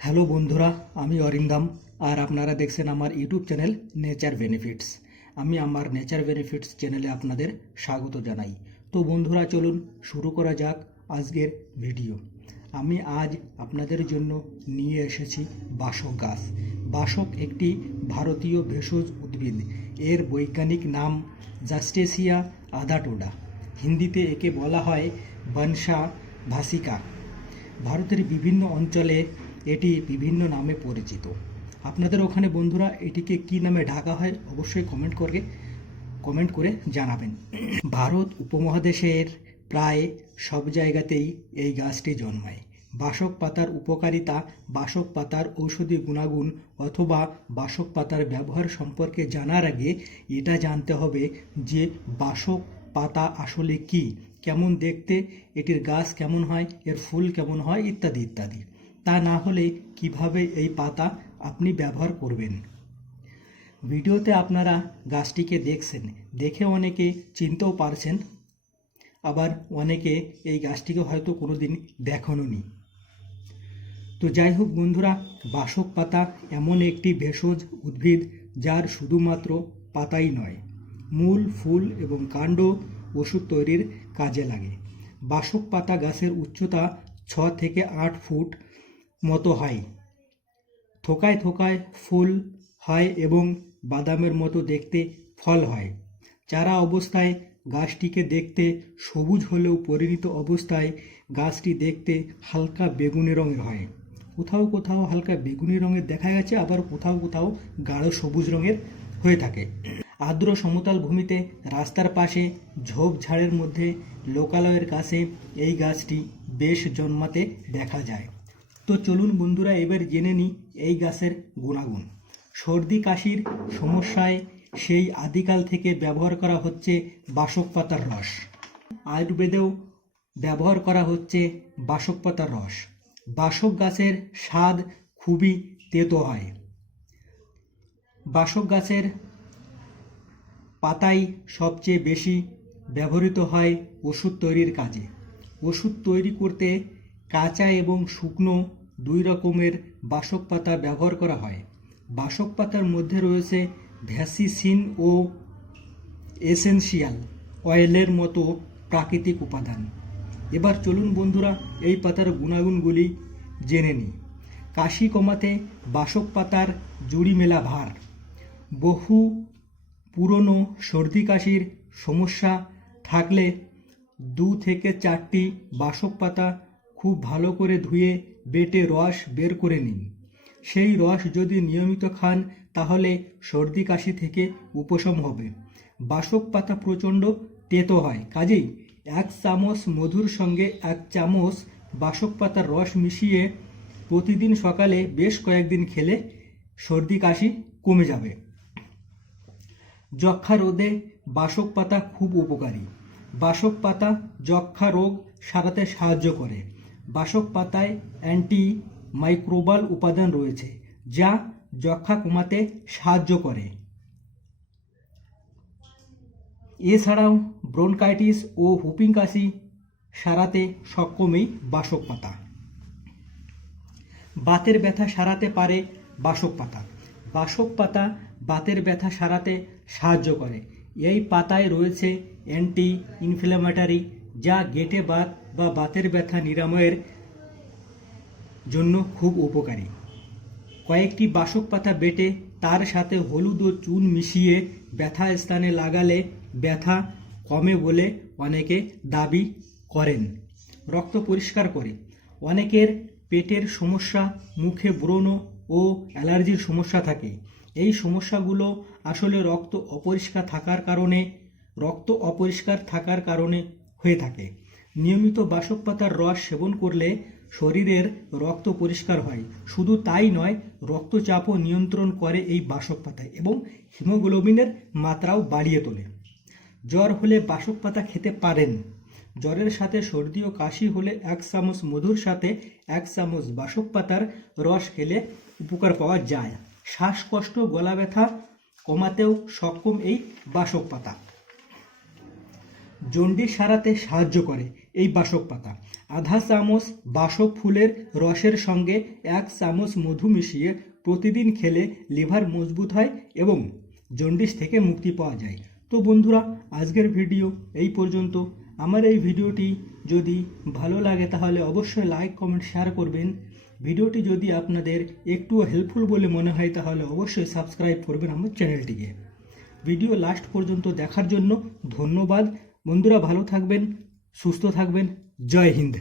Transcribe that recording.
Hello বন্ধুরা, আমি অরিন্দম আর আপনারা দেখছেন আমার ইউটিউব চ্যানেল নেচার বেনিফিটস। আমি আমার নেচার বেনিফিটস চ্যানেলে আপনাদের স্বাগত জানাই। তো বন্ধুরা, চলুন শুরু করা যাক আজকের ভিডিও। আমি আজ আপনাদের জন্য নিয়ে এসেছি বাসক গাছ। বাসক একটি ভারতীয় ভেষজ উদ্ভিদ। এর বৈজ্ঞানিক নাম জাস্টেসিয়া আদাটোডা। হিন্দিতে একে বলা হয় বনসা ভাসিকা। ভারতের বিভিন্ন অঞ্চলে এটি বিভিন্ন নামে পরিচিত। আপনাদের ওখানে বন্ধুরা এটিকে কি নামে ডাকা হয় অবশ্যই কমেন্ট করে জানাবেন। ভারত উপমহাদেশের প্রায় সব জায়গাতেই এই গাছটি জন্মায়। বাসক পাতার উপকারিতা, বাসক পাতার ঔষধি গুণাগুণ অথবা বাসক পাতার ব্যবহার সম্পর্কে জানার আগে এটা জানতে হবে যে বাসক পাতা আসলে কি, কেমন দেখতে, এটির গাছ কেমন হয়, এর ফুল কেমন হয়, ইত্যাদি ইত্যাদি। তা না হলে কিভাবে এই পাতা আপনি ব্যবহার করবেন। ভিডিওতে আপনারা গাছটিকে দেখছেন, দেখে অনেকে চিনতেও পারছেন, আবার অনেকে এই গাছটিকে হয়তো কোনোদিন দেখেনওনি। তো যাই হোক বন্ধুরা, বাসক পাতা এমন একটি ভেষজ উদ্ভিদ যার শুধুমাত্র পাতাই নয়, মূল, ফুল এবং কাণ্ড ওষুধ তৈরির কাজে লাগে। বাসক পাতা গাছের উচ্চতা 6 থেকে 8 ফুট মতো হয়। থোকায় থোকায় ফুল হয় এবং বাদামের মতো দেখতে ফল হয়। চারা অবস্থায় গাছটিকে দেখতে সবুজ হলেও পরিণত অবস্থায় গাছটি দেখতে হালকা বেগুনি রঙের হয়। কোথাও কোথাও হালকা বেগুনি রঙের দেখা গেছে, আবার কোথাও কোথাও গাঢ় সবুজ রঙের হয়ে থাকে। আর্দ্র সমতল ভূমিতে, রাস্তার পাশে, ঝোপঝাড়ের মধ্যে, লোকালয়ের কাছে এই গাছটি বেশ জন্মাতে দেখা যায়। তো চলুন বন্ধুরা, এবার জেনে নিই এই গাছের গুণাগুণ। সর্দি কাশির সমস্যায় সেই আদিকাল থেকে ব্যবহার করা হচ্ছে বাসক পাতার রস। আয়ুর্বেদেও ব্যবহার করা হচ্ছে বাসক পাতার রস। বাসক গাছের স্বাদ খুবই তেতো হয়। বাসক গাছের পাতাই সবচেয়ে বেশি ব্যবহৃত হয় ওষুধ তৈরির কাজে। ওষুধ তৈরি করতে কাঁচা এবং শুকনো দুই রকমের বাসক পাতা ব্যবহার করা হয়। বাসক পাতার মধ্যে রয়েছে ভ্যাসিসিন ও এসেনশিয়াল অয়েলের মতো প্রাকৃতিক উপাদান। এবার চলুন বন্ধুরা, এই পাতার গুণাগুণগুলি জেনে নিই। কাশি কমাতে বাসক পাতার জুড়ি মেলা ভার। বহু পুরনো সর্দি কাশির সমস্যা থাকলে 2 থেকে 4টি বাসক পাতা খুব ভালো করে ধুয়ে বেটে রস বের করে নিন। সেই রস যদি নিয়মিত খান তাহলে সর্দি কাশি থেকে উপশম হবে। বাসক পাতা প্রচণ্ড তেতো হয়, কাজেই 1 চামচ মধুর সঙ্গে 1 চামচ বাসক পাতার রস মিশিয়ে প্রতিদিন সকালে বেশ কয়েকদিন খেলে সর্দি কাশি কমে যাবে। যক্ষ্মা রোধে বাসক পাতা খুব উপকারী। বাসক পাতা যক্ষ্মা রোগ সারাতে সাহায্য করে। বাসক পাতায় অ্যান্টি মাইক্রোবাল উপাদান রয়েছে যা যক্ষ্মা কমাতে সাহায্য করে। এছাড়াও ব্রনকাইটিস ও হুপিং কাশি সারাতে সক্ষম এই বাসক পাতা। বাতের ব্যথা সারাতে পারে বাসক পাতা। বাসক পাতা বাতের ব্যথা সারাতে সাহায্য করে। এই পাতায় রয়েছে অ্যান্টি ইনফ্ল্যামেটরি যা গেঁটে বাত বা বাতের ব্যথা নিরাময়ের জন্য খুব উপকারী। কয়েকটি বাসক পাতা বেটে তার সাথে হলুদ ও চুন মিশিয়ে ব্যথা স্থানে লাগালে ব্যথা কমে বলে অনেকে দাবি করেন। রক্ত পরিষ্কার করে। অনেকের পেটের সমস্যা, মুখে ব্রণ ও অ্যালার্জির সমস্যা থাকে। এই সমস্যাগুলো আসলে রক্ত অপরিষ্কার থাকার কারণে হয়ে থাকে। নিয়মিত বাসক পাতার রস সেবন করলে শরীরের রক্ত পরিষ্কার হয়। শুধু তাই নয়, রক্তচাপও নিয়ন্ত্রণ করে এই বাসক পাতায় এবং হিমোগ্লোবিনের মাত্রাও বাড়িয়ে তোলে। জ্বর হলে বাসক পাতা খেতে পারেন। জ্বরের সাথে সর্দি ও কাশি হলে 1 চামচ মধুর সাথে 1 চামচ বাসক পাতার রস খেলে উপকার পাওয়া যায়। শ্বাসকষ্ট, গলা ব্যথা কমাতেও সক্ষম এই বাসক পাতা। জন্ডিস সারাতে সাহায্য করে এই বাসক পাতা। আধা চামচ বাসক ফুলের রসের সঙ্গে 1 চামচ মধু মিশিয়ে প্রতিদিন খেলে লিভার মজবুত হয় এবং জন্ডিস থেকে মুক্তি পাওয়া যায়। তো বন্ধুরা, আজকের ভিডিও এই পর্যন্ত। আমার এই ভিডিওটি যদি ভালো লাগে তাহলে অবশ্যই লাইক, কমেন্ট, শেয়ার করবেন। ভিডিওটি যদি আপনাদের একটুও হেল্পফুল বলে মনে হয় তাহলে অবশ্যই সাবস্ক্রাইব করবেন আমার চ্যানেলটিকে। ভিডিও লাস্ট পর্যন্ত দেখার জন্য ধন্যবাদ। বন্ধুরা, ভালো থাকবেন, সুস্থ থাকবেন। জয় হিন্দ।